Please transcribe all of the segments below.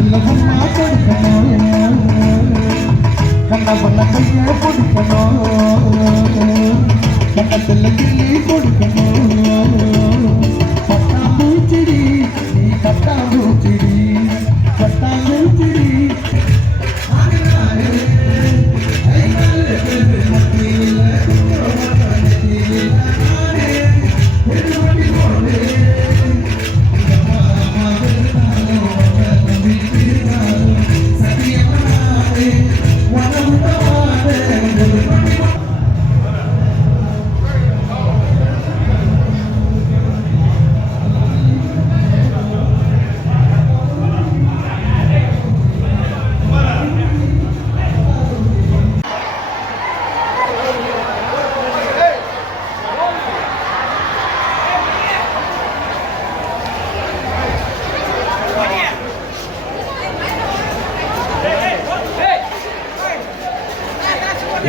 உலகம் மாட்டடிக்கணும் கண்ண பண்ண கையை கொடுக்கணும். கண்ணத்தில் கிள்ளி கொடுக்கணும்.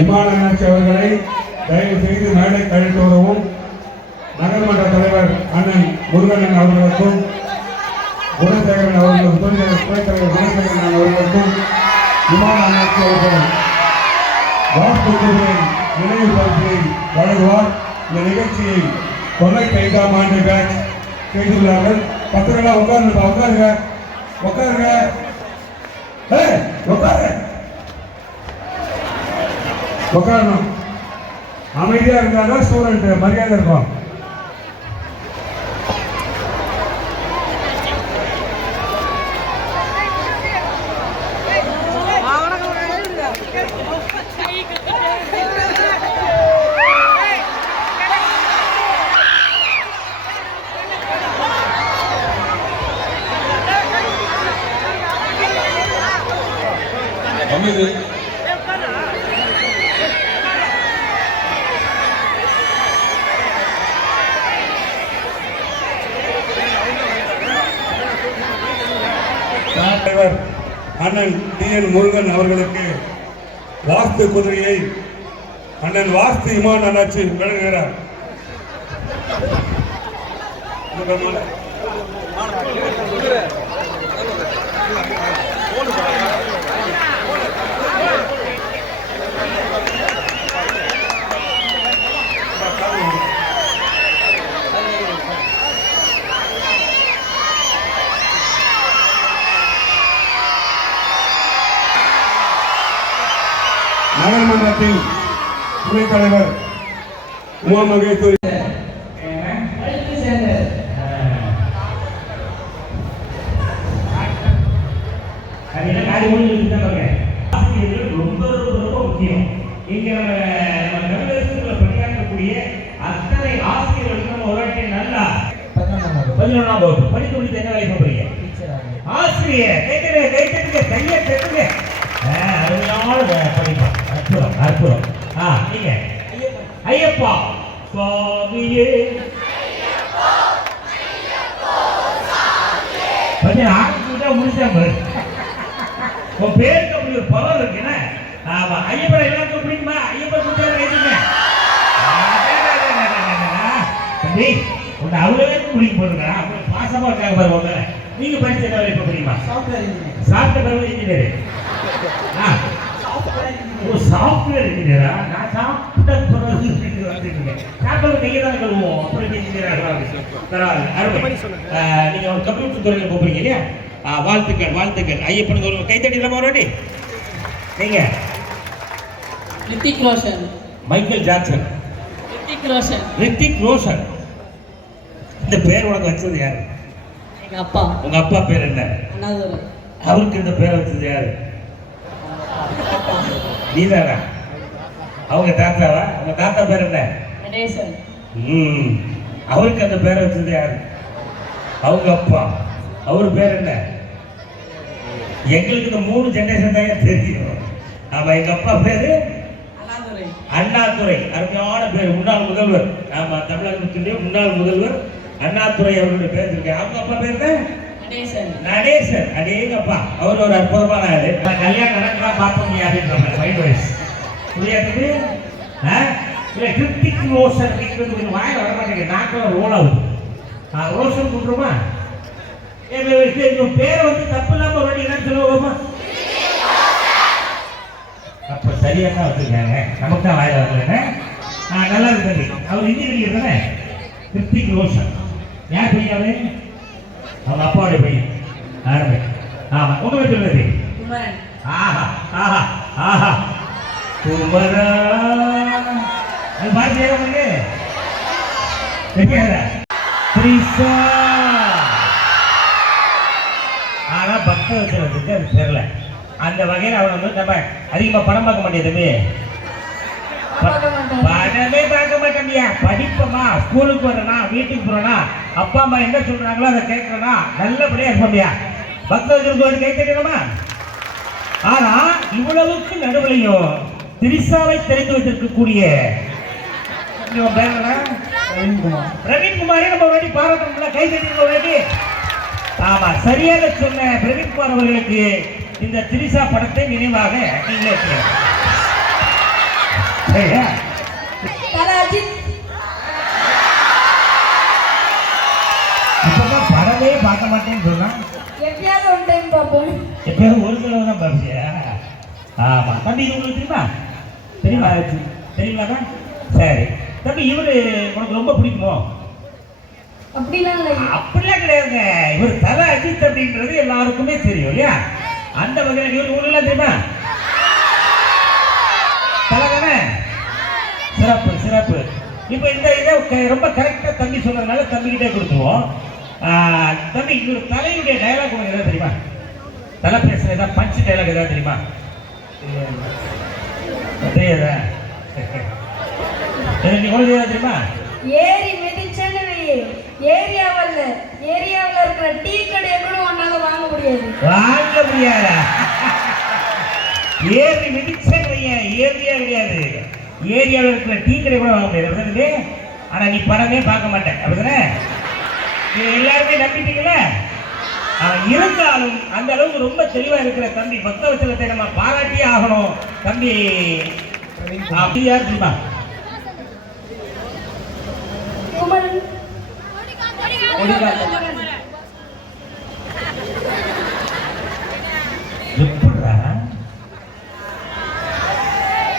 விமானநாச்சி அவர்களை தயவு செய்து மேடை கழித்து வரவும் நகர்மன்ற தலைவர் அண்ணன் முருகண்ணன் அவர்களுக்கும் குணசேகரன் அவர்களுக்கும் துணைத்தலைவர் குணசேகரன் அவர்களுக்கும் விமானாட்சி அவர்கள் வாஸ்துக்குழுவின் நினைவு பரிசினை வழங்குவார். இந்த நிகழ்ச்சியை தொண்ணூத்தி ஐந்தாம் ஆண்டு பேட்ச் செய்துள்ளார்கள். பத்து பத்திரிகை உட்காருங்க உட்காருங்க உட்காருங்க. ஏய், உட்காரணும் அமைதியாக இருந்தால் தான் ஸ்டூடெண்ட் மரியாதை இருக்கும். அமைதி தலைவர் அண்ணன் டி என் முருகன் அவர்களுக்கு வாஸ்து குதிரையை அண்ணன் வாஸ்து இமான் அண்ணாச்சி வழங்குகிறார் நாடாளுமன்றத்தில் துணைத் தலைவர் உமா மகேஸ்வரி ரொம்ப ரொம்ப ரொம்ப முக்கியம் இங்க நம்ம தமிழகத்துல பணியாற்றக்கூடிய அத்தனை ஆசிரியர்களுக்கு நம்ம நல்லா பதினொன்றாம் வகுப்பு. என்ன வேலை போறீங்க ஆசிரியர். கேட்குற கைத்தட்டுங்க கையை தட்டுங்க அருமையான வே- படிப்பு. அற்புதம் அற்புதம். ஆ நீங்க. ஐயப்பா. சுவாமியே. உன் பேருக்கு அப்படி ஒரு பவர் இருக்குன்னா ஆமா ஐயப்பன் எல்லாருக்கும் பிடிக்குமா ஐயப்பன் சுத்தம் ரைட்டுங்க தம்பி உன்னை அவ்வளவே பிடிக்கும் போடுங்க அவங்க பாசமா இருக்காங்க பாரு உங்க நீங்க படிச்ச என்ன இப்ப புரியுமா? சாப்பிட்ட பிறகு இன்ஜினியர் ஆ ஓ சாஃப்ட்வேர் இன்ஜினியரா நான் சாப்பிட்ட பிறகு வந்துருக்கேன் சாப்பிட்டவங்க நீங்க தான் சொல்லுவோம் அப்புறம் இன்ஜினியர் ஆகலாம். பரவாயில்ல. அருமை. ஆ, நீங்க ஒரு கம்ப்யூட்டர் துறையில் போறீங்க இல்லையா? ஆ, வாழ்த்துக்கள் வாழ்த்துக்கள். ஐயப்பனுக்கு ஒரு கைத்தடி இல்லாம ஒரு வாட்டி நீங்க? ரித்திக் ரோஷன். Michael Jackson. ரித்திக் ரோஷன். ரித்திக் ரோஷன். இந்த பேர் உனக்கு வச்சது யாரு? எங்க அப்பா. உங்க அப்பா பேர் என்ன? அவருக்கு இந்த பேரை வச்சது யாரு? நீதானா? அவங்க தாத்தாவா? அவங்க தாத்தா பேர் என்ன? ம். அவருக்கு அந்த பேரை வச்சது யாரு? அவங்க அப்பா. அவர் பேர் என்ன? எங்களுக்கு இந்த மூணு ஜெனரேஷன் தான் தெரியும். ஆமா எங்க அப்பா பேரு? அண்ணாதுரை. அண்ணாதுரை. அருமையான பேர். முன்னாள் முதல்வர். ஆமா தமிழகத்தினுடைய முன்னாள் முதல்வர் அண்ணாதுரை அவருடைய பேர் இருக்கு அவங்க அப்பா பேர் என்ன? நடேசன். அடேங்கப்பா அவர் ஒரு அற்புதமான ஆளு. கல்யாணம் நடக்கிறா பார்ப்போம் அப்படின்னு மைண்ட் வைஸ் புரியாது இல்லை கிருத்திக் ரோஷன் அப்படிங்கிறது கொஞ்சம் வாயில் வர மாட்டேங்குது. நாக்கில் ரோல் ஆகுது ஆ ரோஷன் சொல்கிறோமா பேர் வந்து தப்பு இல்லாமல் ஒரு என்ன சொல்லுவோமா அப்போ சரியாக தான் நமக்கு தான் வாயில் வரலன்னு ஆ, நல்லா இருக்கு அவர் நடிகர் தானே? கிருத்திக் ரோஷன். யார் பையன் அவங்க அப்பாவுடைய பையன். ஆரம்பி ஆமா உங்க வீட்டில் குமரன். ஆஹா ஆஹா ஆஹா. குமரா அது பாத்தியா உங்களுக்கு? தெரியாதா திரிசா ஆனா பக்த வச்சனத்துக்கு அது தெரியல அந்த வகையில் அவன் வந்து நம்ம அதிகமா படம் பார்க்க மாட்டேன் தம்பி பார்க்க மாட்டேன். படமே ஏன் படிப்பமா ஸ்கூலுக்கு வரனா வீட்டுக்கு போறனா அப்பா அம்மா என்ன சொல்றாங்களோ அதை கேட்கறனா நல்லபடியா இருப்போம்யா பக்தர்களுக்கு ஒரு கை தெரியணுமா ஆனா இவ்வளவுக்கு நடுவுலையும் திரிசாவை தெரிந்து வைத்திருக்கக்கூடிய இவன் பிரவீன்குமார் நம்ம ஒரு வாட்டி பாராட்டணும்ல கை தட்டிங்க ஒரு வாட்டி? ஆமா சரியாக சொன்ன பிரவீன்குமார் அவர்களுக்கு இந்த திரிசா படத்தை நினைவாக நீங்களே சரியா? பார்க்க மாட்டேன்னு சொன்னா எப்பயாவது ஒன் டைம் பார்ப்போம். எப்பயாவது ஒரு தடவை தான் பார்ப்பியா ஆமா. தம்பி இது உங்களுக்கு தெரியுமா? தெரியுமா? தெரியுமாக்கா சரி. தம்பி இவரு உனக்கு ரொம்ப பிடிக்குமோ? அப்படிலாம் இல்லை அப்படிலாம் கிடையாதுங்க. இவர் தல அஜித் அப்படின்றது எல்லாருக்குமே தெரியும் இல்லையா? அந்த வகையில் இவர் ஊரெல்லாம் தெரியுமா? தலை தானே? சிறப்பு சிறப்பு. இப்போ இந்த இதை க- ரொம்ப கரெக்டாக தம்பி சொன்னதுனால தம்பிக்கிட்டே கொடுத்துருவோம். தம்பி இவர் தலையுடைய டயலாக் உங்களுக்கு ஏதாவது தெரியுமா? தலை பேசுகிற ஏதாவது பஞ்சு டயலாக் ஏதாவது தெரியுமா? தெரியாதா? நீ உங்களுக்கு ஏதாவது தெரியுமா? ஏறி மிதிச்சேன்னு ஏரியாவில் ஏரியாவில் இருக்கிற டீ கடையை கூட உன்னால வாங்க முடியாது. வாங்க முடியாதா? ஏறி மிதிச்சேன் வையன் ஏரியா கிடையாது. ஏரியாவில் இருக்கிற டீ கடை கூட வாங்க முடியாது. அப்படிதானே ஆனா நீ படமே பார்க்க மாட்டேன். அப்படிதானே நீ எல்லாருமே நம்பிட்டீங்களா இருந்தாலும் அந்த அளவுக்கு ரொம்ப தெளிவா இருக்கிற தம்பி பக்தவச்சலத்தை நம்ம பாராட்டியே ஆகணும். தம்பி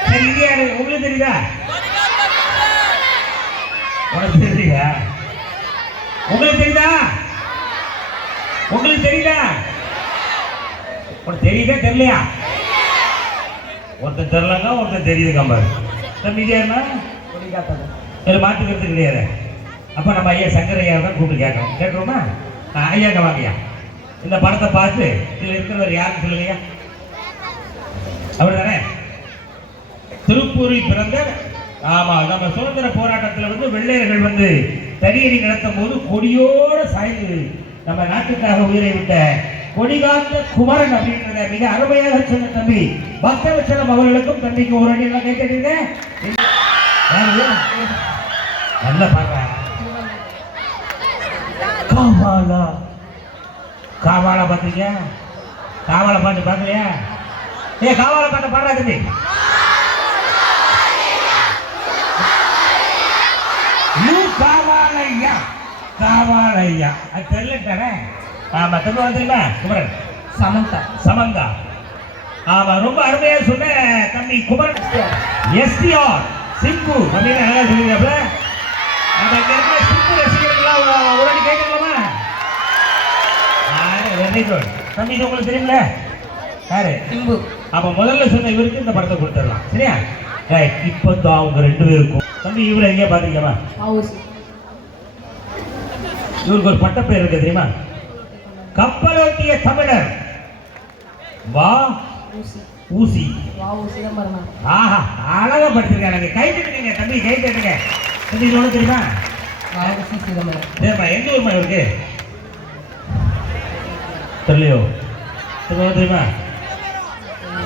சரி இது யாரு உங்களுக்கு தெரியுதா? உனக்கு தெரியுதா? உங்களுக்கு தெரியுதா? உங்களுக்கு தெரியல? உனக்கு தெரியுதா தெரியலையா? ஒருத்தன் தெரியலங்க ஒருத்தன் தெரியுது கம்பாரு தம்பி இது மாற்றுக்கிறது கிடையாது அப்போ நம்ம ஐயா சங்கர் ஐயா தான் கூப்பிட்டு கேட்கணும். கேட்குறோமா ஐயாங்க வாங்கய்யா. இந்த படத்தை பார்த்து இதில் இருக்கிறவர் யாருன்னு சொல்லுங்கய்யா. அப்படிதானே? திருப்பூரில் பிறந்த ஆமாம் நம்ம சுதந்திர போராட்டத்தில் வந்து வெள்ளையர்கள் வந்து தடியடி நடத்தும் போது கொடியோடு சாய்ந்து நம்ம நாட்டுக்காக உயிரை விட்ட கொடிகாந்த குமரன் அப்படின்றத மிக அருமையாக சொன்ன தம்பி பக்தவச்சலம் அவர்களுக்கும் தம்பிக்கு ஒரு அடி எல்லாம் கேட்டுருங்க நல்ல பாடுறா காவாலா. காவாலா பார்த்துருக்கியா காவாலா பாட்டு பாக்கலையா? ஏ காவாலா பாட்டு பாடுறா தம்பி. காவாலையா காவாலையா அது தெரியலட்டானே? ஆமா தம்பி வந்துருமா? குமரன். சமந்தா. சமந்தா. ஆமா ரொம்ப அருமையா சொன்ன தம்பி குமரன். எஸ்டிஆர். சிம்பு. அப்படின்னு நல்லா சொல்லிருக்காப்ல அந்த இருக்கிற சிம்பு ரசிகர்கள்லாம் அடி கேட்கலாமா? வெரி குட் தம்பி உங்களுக்கு தெரியுமில்ல யாரு? சிம்பு. அப்ப முதல்ல சொன்ன இவருக்கு இந்த படத்தை கொடுத்துடலாம். சரியா? ரைட் இப்போ தான் அவங்க ரெண்டு பேருக்கும். தம்பி இவரை எங்கேயா ஹவுஸ் இவருக்கு ஒரு பட்டப்பேர் இருக்கு தெரியுமா? கப்பலோட்டிய தமிழர். வா. ஊசி. ஆஹா அழகா படிச்சிருக்காங்க. கை தட்டுங்க தம்பி கை தட்டுங்க. தம்பி ஒண்ணு தெரியுமா? சரிம்மா எந்த ஊர்மா இவருக்கு தெரியலையோ? தெரியுமா?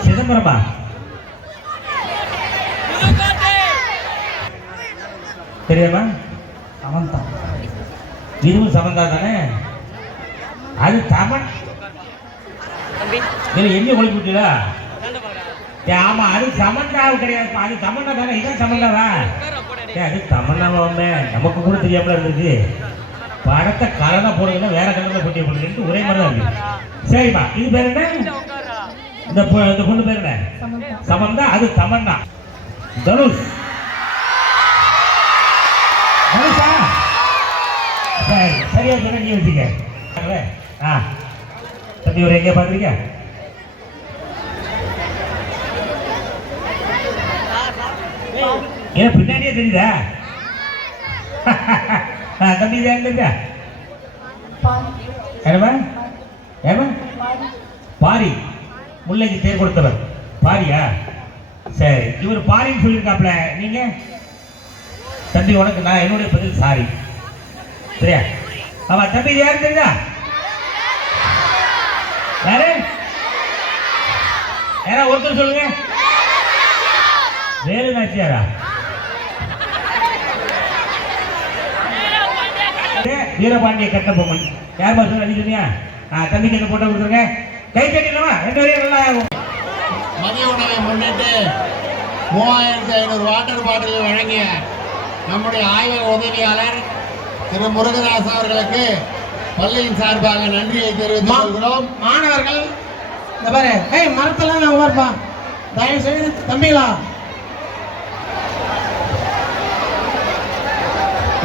சிதம்பரமா? தெரியுமா சமந்தா. இதுவும் சமந்தா தானே? அது தமிழ் இல்லை எங்கே ஒளி விட்டுல ஆமா அது சமந்தாவு கிடையாது. அது தமன்னா தானே இதான் சமந்தாவா? அது தமன்னாவாமே. நமக்கு கூட தெரியாமல இருந்திருக்கு. படத்தை கலனை போடுங்கன்னா வேற கலர்ல போட்டியை போடுறதுக்கு ஒரே மாதிரி தான் இருக்கு. சரிம்மா இது பேர் என்ன? இந்த இந்த பொண்ணு பேர் என்ன? சமந்தா அது தமன்னா. தனுஷா. சரியா சொன்ன நீ வச்சுக்க. ஆ. தம்பி ஒரு எங்கே பார்க்குறீங்க? ஏன் பின்னாடியே தெரியுதா? ஆ, தம்பி இது எங்க இருக்கா? என்னமா ஏமா பாரி. முல்லைக்கு தேர் கொடுத்தவர். பாரியா? சரி இவர் பாரின்னு சொல்லியிருக்காப்ல நீங்கள் தம்பி உனக்கு நான் என்னுடைய பதில் சாரி. சரியா? ஆமா தம்பி யாரு தெரியுதா? யாரு? யாரா ஒருத்தர் சொல்லுங்க? வேலு நாச்சியாரா? வீரபாண்டிய கட்டபொம்மன். யார் பாரு சொன்னா சொன்னியா ஆ தம்பிக்கு போட்டோ கொடுத்துருங்க. கை கட்டிடலாமா ரெண்டு வரையும் நல்லா மதிய உணவை முன்னிட்டு மூவாயிரத்தி ஐநூறு வாட்டர் பாட்டில் வழங்கிய நம்முடைய ஆய்வக உதவியாளர் திரு முருகதாஸ் அவர்களுக்கு பள்ளியின் சார்பாக நன்றியை தெரிவித்துக் கொள்கிறோம். மாணவர்கள் இந்த பாரு ஏய் மரத்தெல்லாம் நான் உமர்ப்பா தயவு செய்து தம்பிகளா.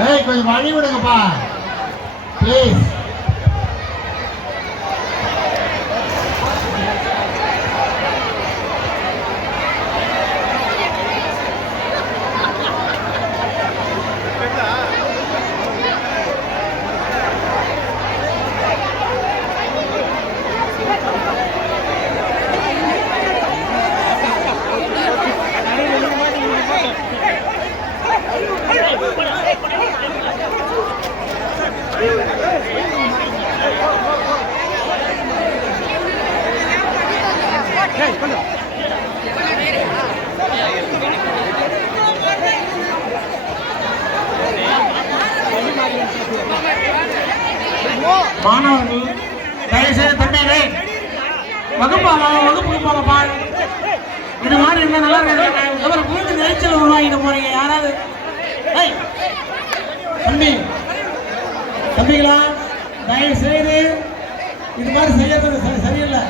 ஏய் கொஞ்சம் வழி விடுங்கப்பா. ப்ளீஸ் மாணவர்கள் தயவு செய்து தம்பிகளே வகுப்பா வகுப்புக்கு பாரு இது மாதிரி இருந்தா நல்லா இருக்காது எவ்வளவு கூட்டு நெரிச்சல் உருவாக்கிட்டு போறீங்க. யாராவது? தம்பி தம்பிகளா தயவு செய்து இது மாதிரி செய்யறது சரியில்லை.